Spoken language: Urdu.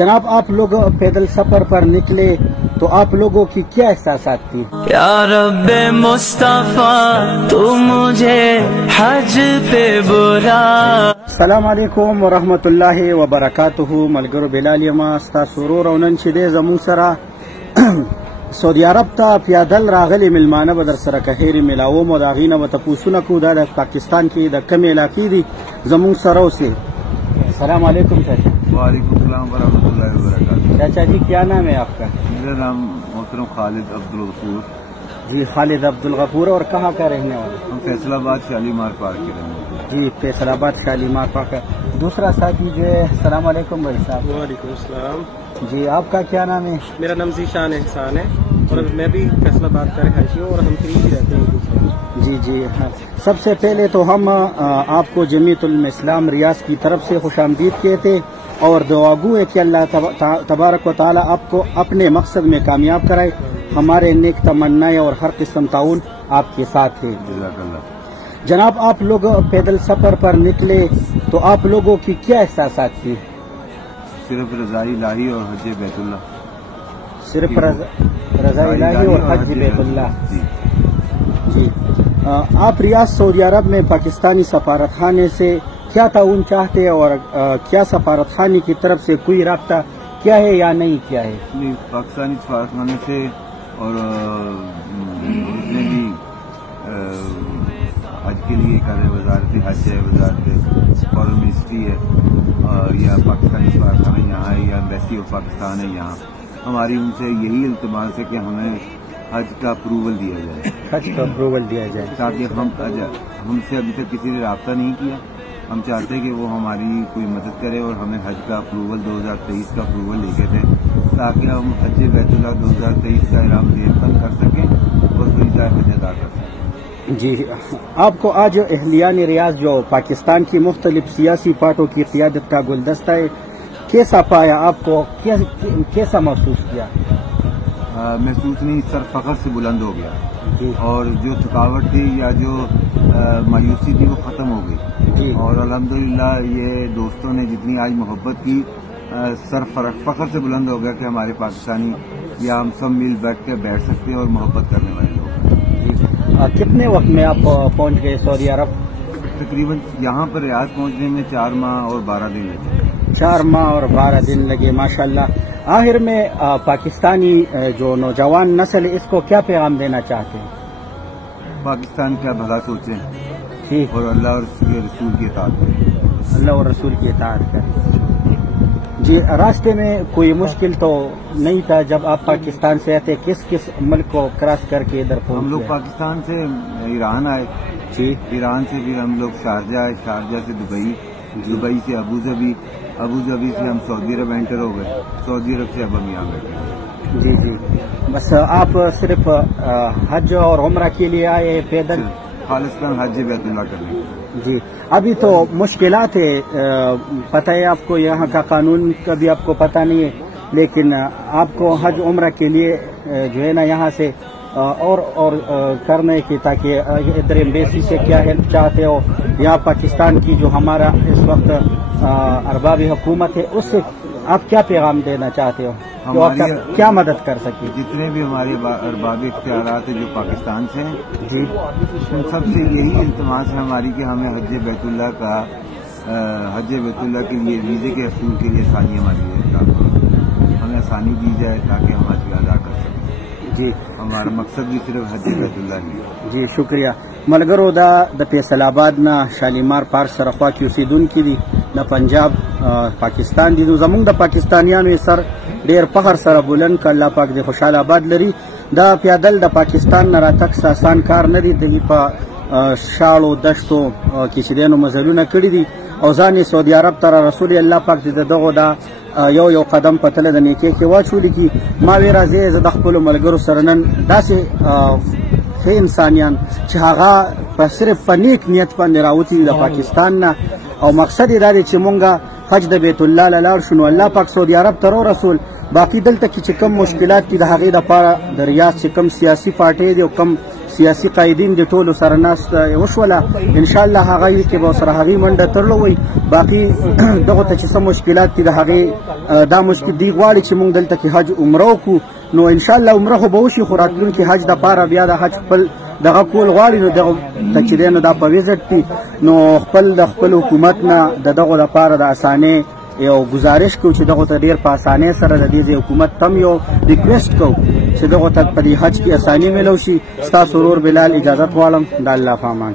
جناب آپ لوگ پیدل سفر پر نکلے تو آپ لوگوں کی کیا احساسات تھی؟ یا رب مصطفیٰ تو مجھے حج پہ بلا. السلام علیکم ورحمت اللہ وبرکاتہ. ملګرو بلال یم ستاسو ورور او نن چې دی زموږ سره سعودي عرب ته پیادل راغلي مېلمانه به در سره که هیرې میلاوم او د هغې نه به تپوسونه کوو. دا د پاکستان کې د کومې علاقې دي زموږ سره اوسې. السلام علیکم چاچا. وعلیکم السلام ورحمۃ اللہ وبرکاتہ. چاچا جی کیا نام ہے آپ کا؟ میرا نام محترم خالد عبدالغفور. جی خالد عبدالغفور. اور کہاں کا رہنے والے؟ ہم فیصل آباد شالیمار پارک کے رہنے والے. جی فیصل آباد شالیمار پارک. دوسرا ساتھی جو ہے السلام علیکم بھائی صاحب. وعلیکم السلام. جی آپ کا کیا نام ہے؟ میرا نام ذیشان احسان ہے اور میں بھی فیصل آباد کا رہائشی ہوں اور ہم قریب ہی رہتے ہیں. جی جی سب سے پہلے تو ہم آپ کو جمیعت علماء اسلام ریاض کی طرف سے خوش آمدید کہتے اور دعا گو ہے کہ اللہ تبارک و تعالی آپ کو اپنے مقصد میں کامیاب کرائے. ہمارے نیک تمنائیں اور ہر قسم تعاون آپ کے ساتھ ہے. جزاک اللہ. جناب آپ لوگ پیدل سفر پر نکلے تو آپ لوگوں کی کیا احساسات تھی؟ صرف رضا الہی اور حج بیت اللہ. صرف رضا الہی اور حج بیت اللہ. جی آپ ریاض سعودی عرب میں پاکستانی سفارت خانے سے کیا تعاون چاہتے ہیں اور کیا سفارت خانے کی طرف سے کوئی رابطہ کیا ہے یا نہیں کیا ہے؟ پاکستانی سفارت خانے سے اور جتنے بھی حج کے لیے کر رہے وزارت حج ہے، وزارت فارن منسٹری ہے یا پاکستانی سفارت خانہ یہاں ہے یا ایمبیسی آف پاکستان ہے یہاں، ہماری ان سے یہی التماس ہے کہ ہمیں حج کا اپروول دیا جائے. حج کا اپروول دیا جائے تاکہ ہم سے ابھی تک کسی نے رابطہ نہیں کیا. ہم چاہتے ہیں کہ وہ ہماری کوئی مدد کرے اور ہمیں حج کا اپروول 2023 کا اپروول لے کے دیں تاکہ ہم حج بیت اللہ 2023 کا اعلان بند کر سکیں اور پھر جائے حج ادا کر سکیں. جی آپ کو آج اہلیان ریاض جو پاکستان کی مختلف سیاسی پارٹیوں کی قیادت کا گلدستہ ہے کیسا پایا؟ آپ کو کیسا محسوس کیا؟ محسوس نہیں، سر فخر سے بلند ہو گیا. جی. اور جو تھکاوٹ تھی یا جو مایوسی تھی وہ ختم ہو گئی. جی. اور الحمدللہ یہ دوستوں نے جتنی آج محبت کی سر فخر سے بلند ہو گیا کہ ہمارے پاکستانی یا ہم سب مل بیٹھ کے بیٹھ سکتے ہیں اور محبت کرنے والے لوگ. کتنے وقت میں آپ پہنچ گئے سعودی عرب؟ تقریباً یہاں پر ریاض پہنچنے میں 4 ماہ اور 12 دن لگے. 4 ماہ اور 12 دن لگے ماشاءاللہ. آخر میں پاکستانی جو نوجوان نسل ہے اس کو کیا پیغام دینا چاہتے ہیں؟ پاکستان کا بھلا سوچیں ٹھیک اور اللہ اور اس کے رسول کی اطاعت کریں. اللہ اور رسول کی اطاعت کریں. جی راستے میں کوئی مشکل تو نہیں تھا جب آپ پاکستان سے آتے؟ کس ملک کو کراس کر کے ادھر پہنچے؟ ہم لوگ پاکستان سے ایران آئے. جی. ایران سے پھر ہم لوگ شارجہ آئے، شارجہ سے دبئی، دبئی سے ابوظہبی، ابوظہبی سے ہم سعودی عرب انٹر ہو گئے، سعودی عرب سے اب ہم یہاں بیٹھے. جی جی بس آپ صرف حج اور عمرہ کے لیے آئے پیدل؟ خالصتاً حج بیت اللہ کرنے کے. جی ابھی تو مشکلات ہے، پتہ ہے آپ کو، یہاں کا قانون کا بھی آپ کو پتہ نہیں ہے، لیکن آپ کو حج عمرہ کے لیے جو ہے نا یہاں سے اور کرنے کی تاکہ ادھر ایمبیسی سے کیا ہیلپ چاہتے ہو یا پاکستان کی جو ہمارا اس وقت ارباب حکومت ہے اس سے آپ کیا پیغام دینا چاہتے ہو؟ کیا مدد کر سکے؟ جتنے بھی ہمارے ارباب اختیارات ہیں جو پاکستان سے ہیں، جی ان سب سے یہی التماس ہے ہماری کہ ہمیں حج بیت اللہ کے لیے ویزے کے حصول کے لیے آسانی ہمیں آسانی دی جائے تاکہ ہم حج ادا کر سکیں. جی ہمارا مقصد بھی صرف حج بیت اللہ ہی ہے. جی شکریہ. ملګرو دا د فیصل آباد نه شالیمار پارک سره خوا کې اوسېدونکي دي د پنجاب پاکستان دي. زموږ د پاکستانیانو سر ډېر فخر سره بلند که الله پاک دې خوشحال آباد لري. دا پیادل د پاکستان نه راتګ آسان کار نه دی. دوی په شاړو دشتو کې چې دی نو مزلونه کړي دي او ځان یې سعودي عرب ته را رسولي. الله پاک دې د دغو دا یو قدم په تله د نیکۍ کې واچولي کي. ما وی راځئ زه د خپلو ملګرو سره نن داسې ښه انسانیان چې هغه په صرف په نیک نیت باندې راوتي دي د پاکستان نه او مقصد یې دا دی چې مونږ حج د بیت الله له لاړ شو نو الله پاک سعودي عرب ته رو رسول. باقي دلته کې چې کم مشکلات دي د هغې دپاره د ریاض چې کم سیاسي پارټۍ دي او کم سیاسي قایدین د ټولو سره ناست وشوله ان شاء الله هغه کې به سره هغه منډه ترلو وي باقي دغه ته چې سم مشکلات دي د هغه دا مشکل دی غواړي چې موږ دلته کې حج عمره وکړو نو ان شاء الله عمره به وشي خو راتلونکي حج د پاره بیا د حج خپل دغه کول غواړي نو دغه ته چې دی نو دا په ویزټ دي نو خپل د خپل حکومت نه دغه لپاره د اسانۍ یو گزارش کو چې دغه ته ډیر په اسانۍ سره د دې حکومت تم یو ریکویسټ کو چې دغه ته په حج کې اسانۍ ملو شي. ستاسو ورور بلال اجازه غواړم د الله په امان.